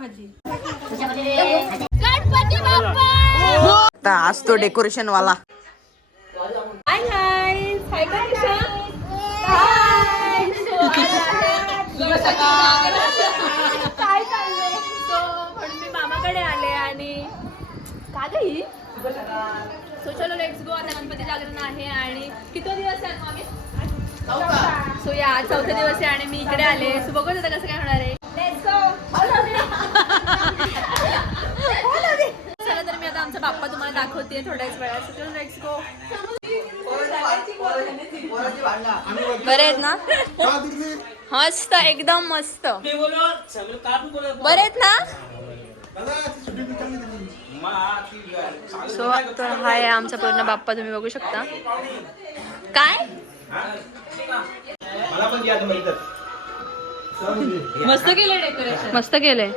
भाजी. आता आज तो डेकोरेशन वाला हाय. हाय हाय. काय चाललंय? सो म्हणून मी मामाकडे आले आणि का ग ही? सो चलो लेट्स गो आता गणपती जागरण आहे आणि किती दिवस आहे मामी सो या आज चौथा दिवस आहे आणि मी इकडे आले. सो बघत होता कसं काय होणार आहे. चला तर मी आता आमचा बाप्पा तुम्हाला दाखवते थोड्याच वेळात. सो चलो लेट्स गो बरे आहेत ना? मस्त एकदम मस्त. बरे आहेत ना? सो तर हा आहे आमचा पूर्ण बाप्पा तुम्ही बघू शकता. काय? मला पण घ्या तुम्ही इथं. मस्त केलंय डेकोरेशन मस्त केलंय.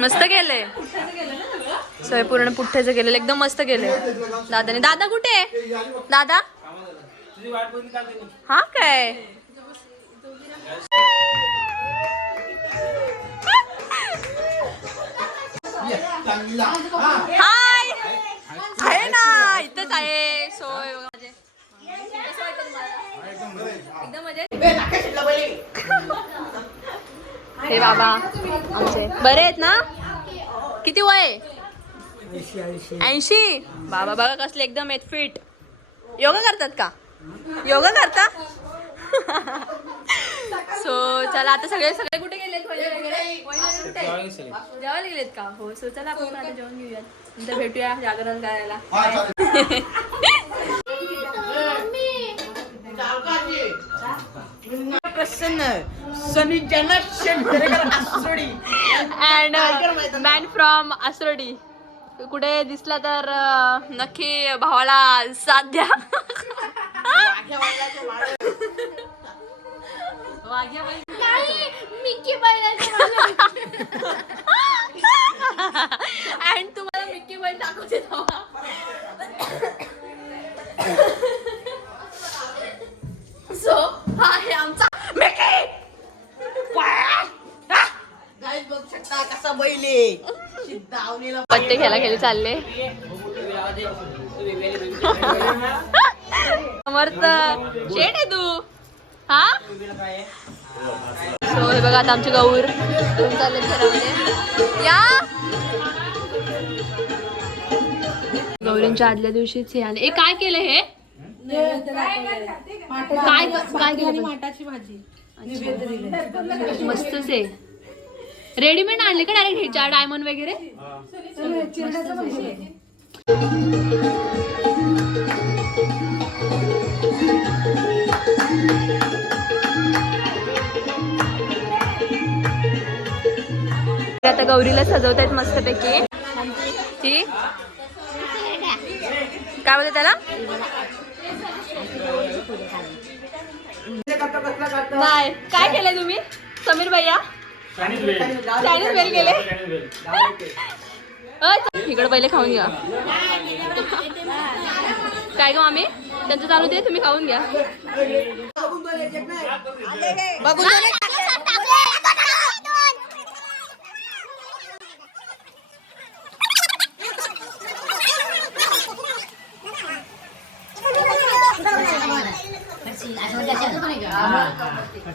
मस्त केलंय. सो हे पूर्ण पुठ्ठ्याचं केलेलं एकदम मस्त केलंय. दादाने दादा कुठे आहे? दादा? तुझी वाट बघून काय केली? हा काय? हाय आहे ना इथंच आहे सोय हे बाबा आमचे बरे आहेत ना किती वय ऐंशी बाबा बघा कसले एकदम आहेत फिट योगा करतात का? योगा करता? सो चला आता सगळे सगळे जेवायला गेलेत का? हो सो चला आपण पण आता जेवण घेऊयात. नंतर भेटूया जागरण करायला. अँड मॅन फ्रॉम आसरोडी कुठे दिसला तर अं, नक्की भावाला साथ द्या. अँड दाखवते. सो हा आहे आमचा मिक्की पत्ते खेळा खेळी चालले समर्थ शेट आहे तू हा सो हे बघा आता आमचे गौर चालले घरामध्ये या गौरींच्या आदल्या दिवशीच हे आले. ए काय केलं हे? काय काय केलं माटाची भाजी. मस्तच आहे. रेडीमेड आणले का डायरेक्ट ह्याच्या? डायमंड वगैरे? आता गौरीला सजवतायत मस्तपैकी. ती? काय बोलते त्याला? नाही काय केलंय तुम्ही? समीर भैया? चायनीज बेल केले? इकडे पहिले खाऊन घ्या. काय ग मामी? त्यांचं चालू दे तुम्ही खाऊन घ्या. बघून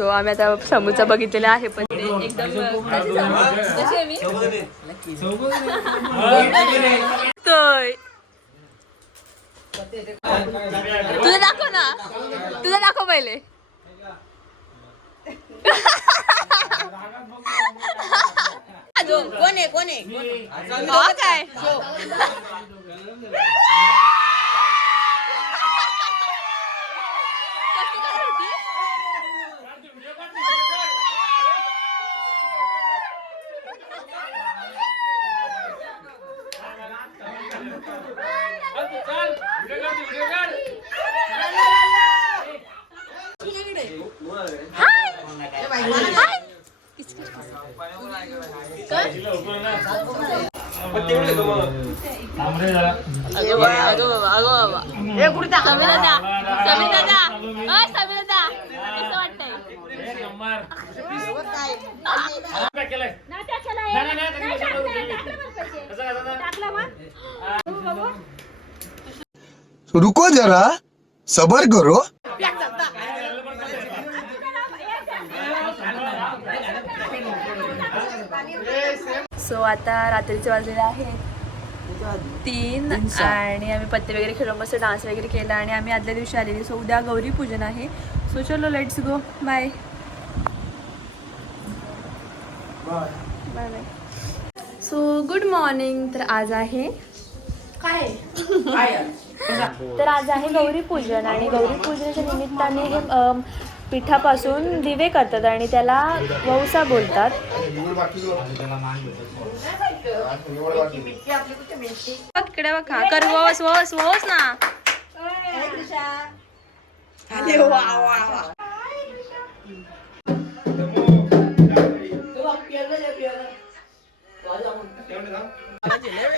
सो आम्ही आता समोरचा बघितलेला आहे पण ते एकदम तुझं दाखव ना. तुझं दाखव पहिले. अजून कोण आहे कोण आहे? काय चल व्हिडिओ काढ व्हिडिओ काढ पण तेवढं येतो मग समीर दादा समीर दादा अ समीर दादा कसं वाटतंय नाट्य केलंय. टाकलं रुको जरा सबर करो. सो आता रात्रीचे वाजलेले आहेत. तीन आणि आम्ही पत्ते वगैरे खेळून मस्त डान्स वगैरे केला आणि आम्ही आदल्या दिवशी आलेली. सो उद्या गौरी पूजन आहे. सो चलो let's go bye bye bye so good morning तर आज आहे. काय तर आज आहे गौरी पूजन आणि गौरी पूजनाच्या निमित्ताने हे पिठापासून दिवे करतात आणि त्याला वौसा बोलतात. इकडे बघा कर वोस वोस वोस ना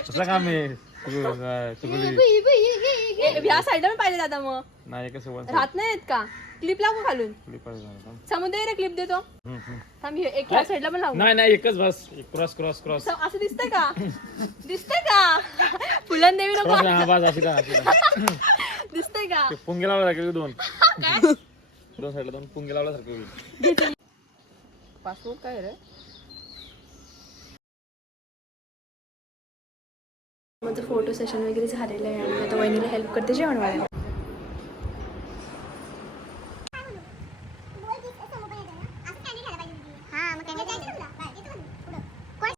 कसं काम आहे पाहिजे दादा मग. नाही कसं राहत नाहीत का? क्लिप लावू का खालून? समुद्र क्लिप देतो. थांब हे एक साईडला पण लावू. नाही नाही एकच बस. क्रॉस क्रॉस क्रॉस असं दिसतंय का? दिसतंय का? फुलन देवी नको. क्रॉस हा बस अशी का. दिसतंय का? ते पुंगे लावला लागेल दोन. दोन साईडला दोन पुंगे लावल्यासारखं होईल पासबुक काय रे? माझं फोटो सेशन वगैरे झालेलं आहे आणि आता वहिनीला हेल्प करते जेवण वाढायला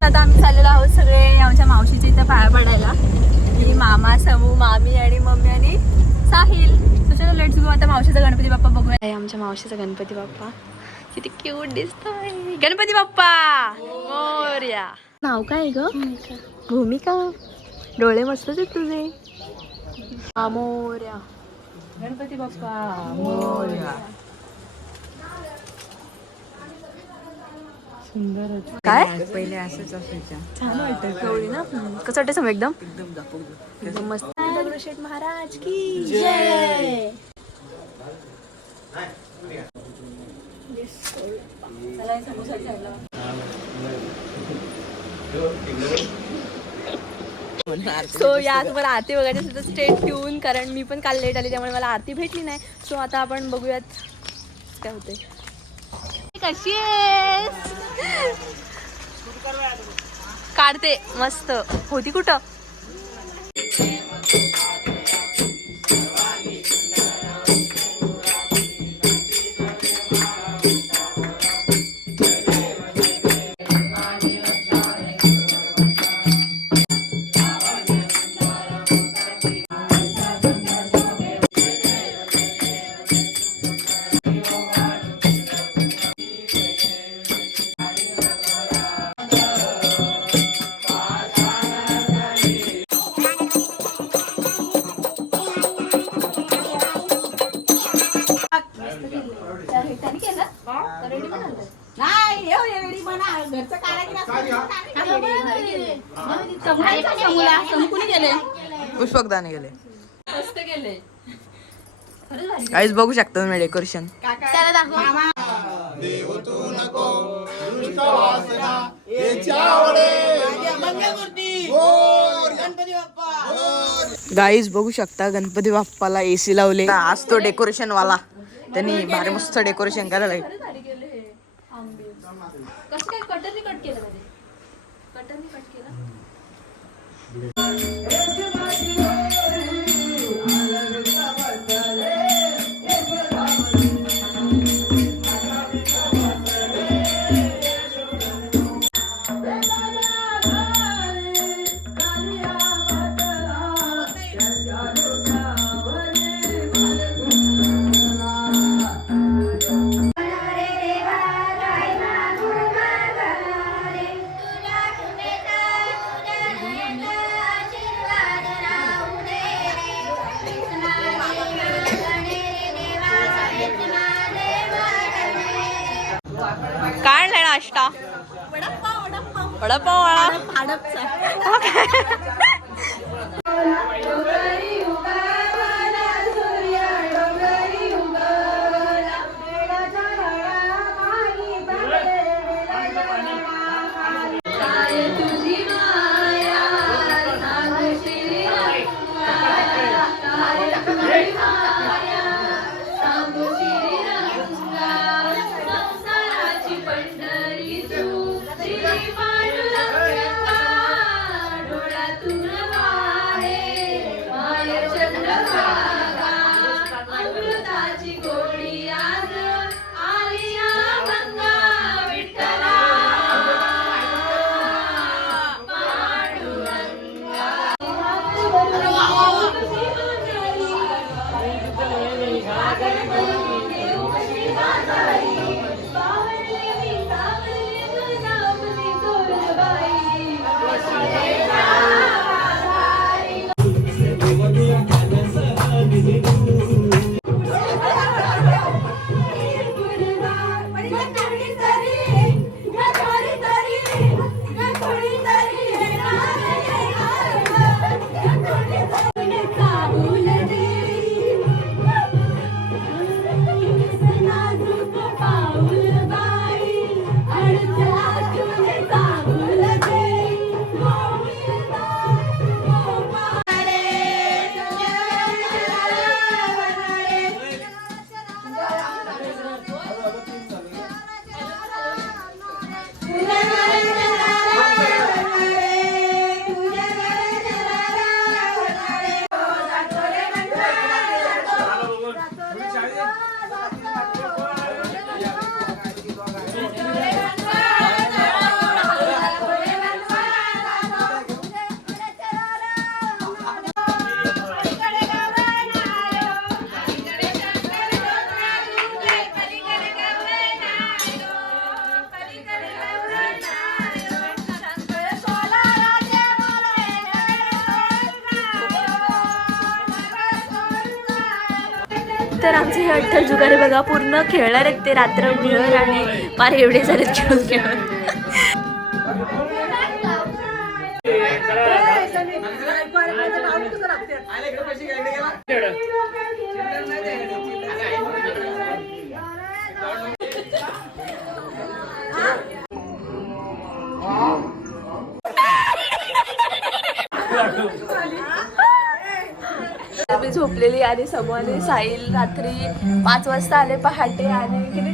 आता आम्ही चाललेलो आहोत सगळे आमच्या मावशीच्या इथं पाया पडायला. मी मामा समू मामी आणि मम्मी आणि साहिल. तुझ्या लेट्स गो आता मावशीचा गणपती बाप्पा बघूया. आमच्या मावशीचा गणपती बाप्पा. किती क्यूट दिसतोय. गणपती बाप्पा! मोर्या. नाव काय ग? भूमिका? डोळे मस्तच आहेत तुझे. मोरया गणपती बाप्पा मोरया काय? पहिले असंच असायचं. छान वाटतं गौरी ना. कसं वाटतं समोर एकदम? एकदम मस्त. दगडूशेठ महाराज की जय. चला, हे समोसा सो याचवर आरती बघायची असेल तर स्टेट ट्यून कारण मी पण काल लेट आली त्यामुळे मला आरती भेटली नाही. सो आता आपण बघूयात काय होते कशी आहेस? काढते मस्त. होती कुठं? रेडी नाही म्हणा घरचं पुष्पकदाने गेले. मस्त भारी काहीच बघू शकता तुम्ही डेकोरेशन गाईज बघू शकता गणपती बाप्पाला एसी लावले. आज तो डेकोरेशन वाला. त्यांनी भारी मस्त डेकोरेशन करायला लागले. कसं काय? कटरनी कट केलं कटरनी कट केलं? का वडापाव वाळा संसाराची तर आमचे हे अठ्ठल जुगारे बघा पूर्ण खेळणार आहेत ते रात्रभर आणि फार एवढे सारे खेळून खेळून झोपलेली आणि समोर साहिल रात्री पाच वाजता आले पहाटे आणि किती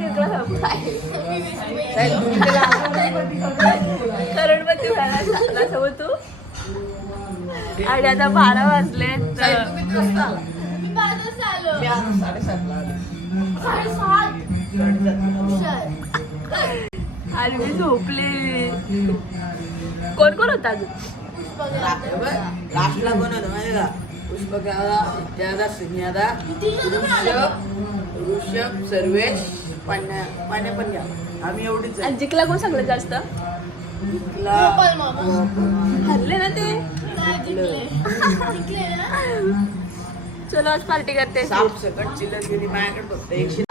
करोडपती व्हायला समोर तू. आणि आता बारा वाजले. आणि मी झोपलेली कोण कोण होता अजून? का पुष्पकाला त्यादा सिन्यादा ऋषभ ऋषभ सर्वेश पाण्या पाण्या पण घ्या. आम्ही एवढीच आणि जिंकला कोण सगळ्यात जास्त? हरले ना ते? चलो आज पार्टी करते. साप सकट चिल्लर गेली माझ्याकडे फक्त एकशे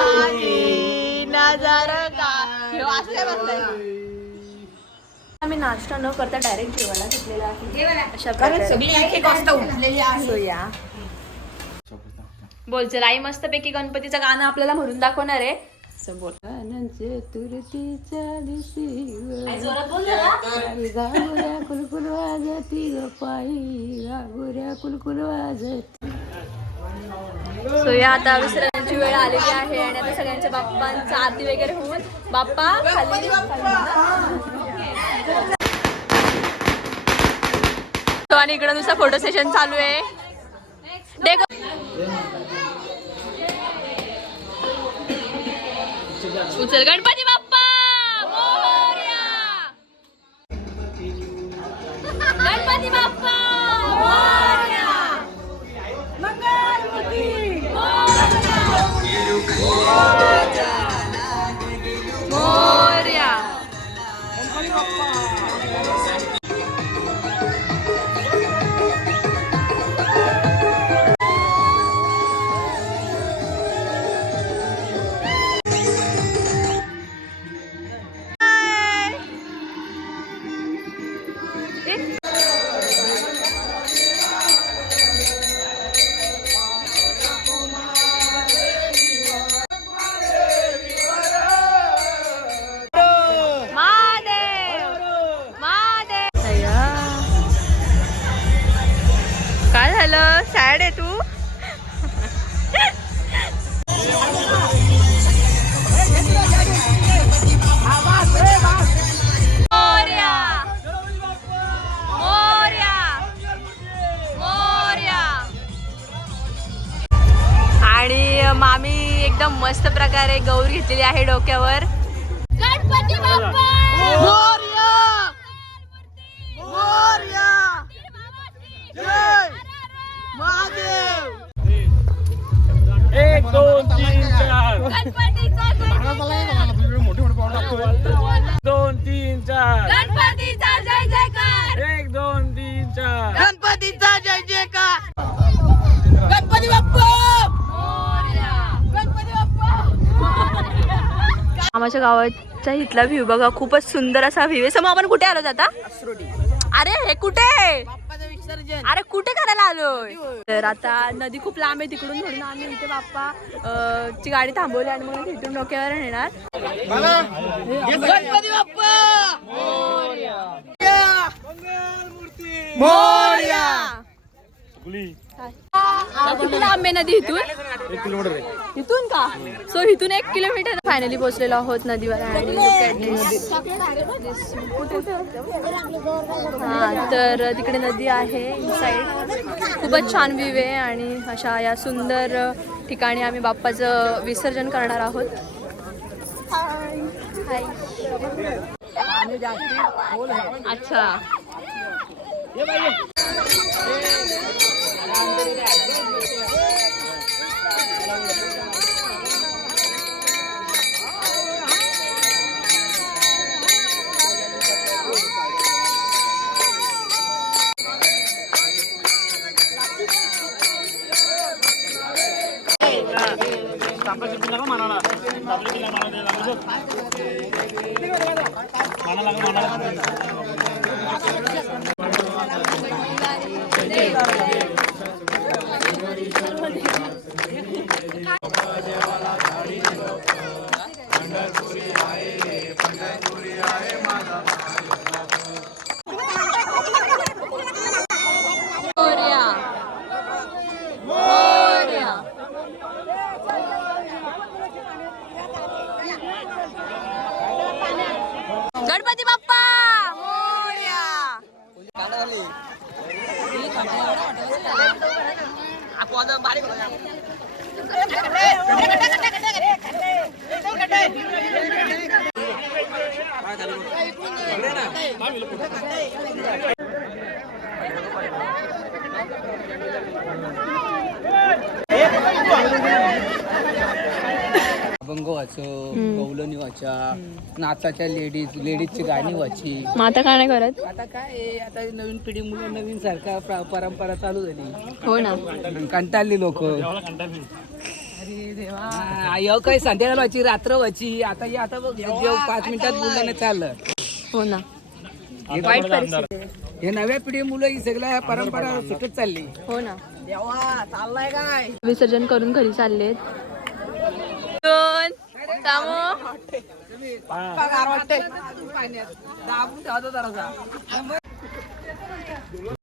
आम्ही नाश्ता न करता डायरेक्ट जेवायला घेतलेला आहे. अशा प्रकारे. So, या. बोल चल आई मस्तपैकी गणपतीचं गाणं आपल्याला म्हणून दाखवणार आहे. बोल. आई जोरात बोल जरा. सो या आता विसर्जनाची वेळ आलेली आहे आणि आता सगळ्यांच्या बाप्पांचा आरती वगैरे होऊन बाप्पा खाली So, आणि इकडं नुसतं फोटो सेशन चालू आहे. डेको उचल गणपती बाप्पा! गणपती बाप्पा! मस्त प्रकारे गौर घेतलेली आहे डोक्यावर. गणपती बाप्पा! एक दोन तीन चार. आमच्या गावाचा इथला व्ह्यू बघा. खूपच सुंदर असा व्ह्यू आहे. समोर आपण कुठे आलो आता? अरे हे कुठे? बाप्पाचं विसर्जन. अरे कुठे करायला आलोय? तर आता नदी खूप लांब आहे. तिकडून म्हणून आम्ही इथे बाप्पा ची गाडी थांबवली आणि मग इथून डोक्यावर कुली किती लांब आहे नदी इथून? एक किलोमीटर आहे. इथून का? सो इथून एक किलोमीटर फायनली पोहोचलेलो आहोत नदीवर आणि. हा तर तिकडे नदी आहे साईड खूपच छान व्ह्यू आहे आणि अशा या सुंदर ठिकाणी आम्ही बाप्पाचं विसर्जन करणार आहोत. अच्छा. मोरया अभंग वाचो कौलनी वाचा नाचाच्या लेडीज लेडीजची गाणी वाची. मग आता काय नाही करत? आता काय आहे, आता नवीन पिढी मुलं नवीन सारखा प्र- परंपरा चालू झाली. हो ना. कंटाळली लोक. काही संध्याकाळ व्हायची रात्र व्हायची आता हे आता बघ जेव पाच मिनिटात बोलणं चाललं. हो ना. आता वाईट. परिस्थिती. हे नव्या पिढी मुलं ही सगळ्या परंपरा सुटत चालली. हो ना. देवा चाललाय काय? विसर्जन करून घरी चाललेत. दोन सामो. पाण्यात दाबून ठेवतो जरासा.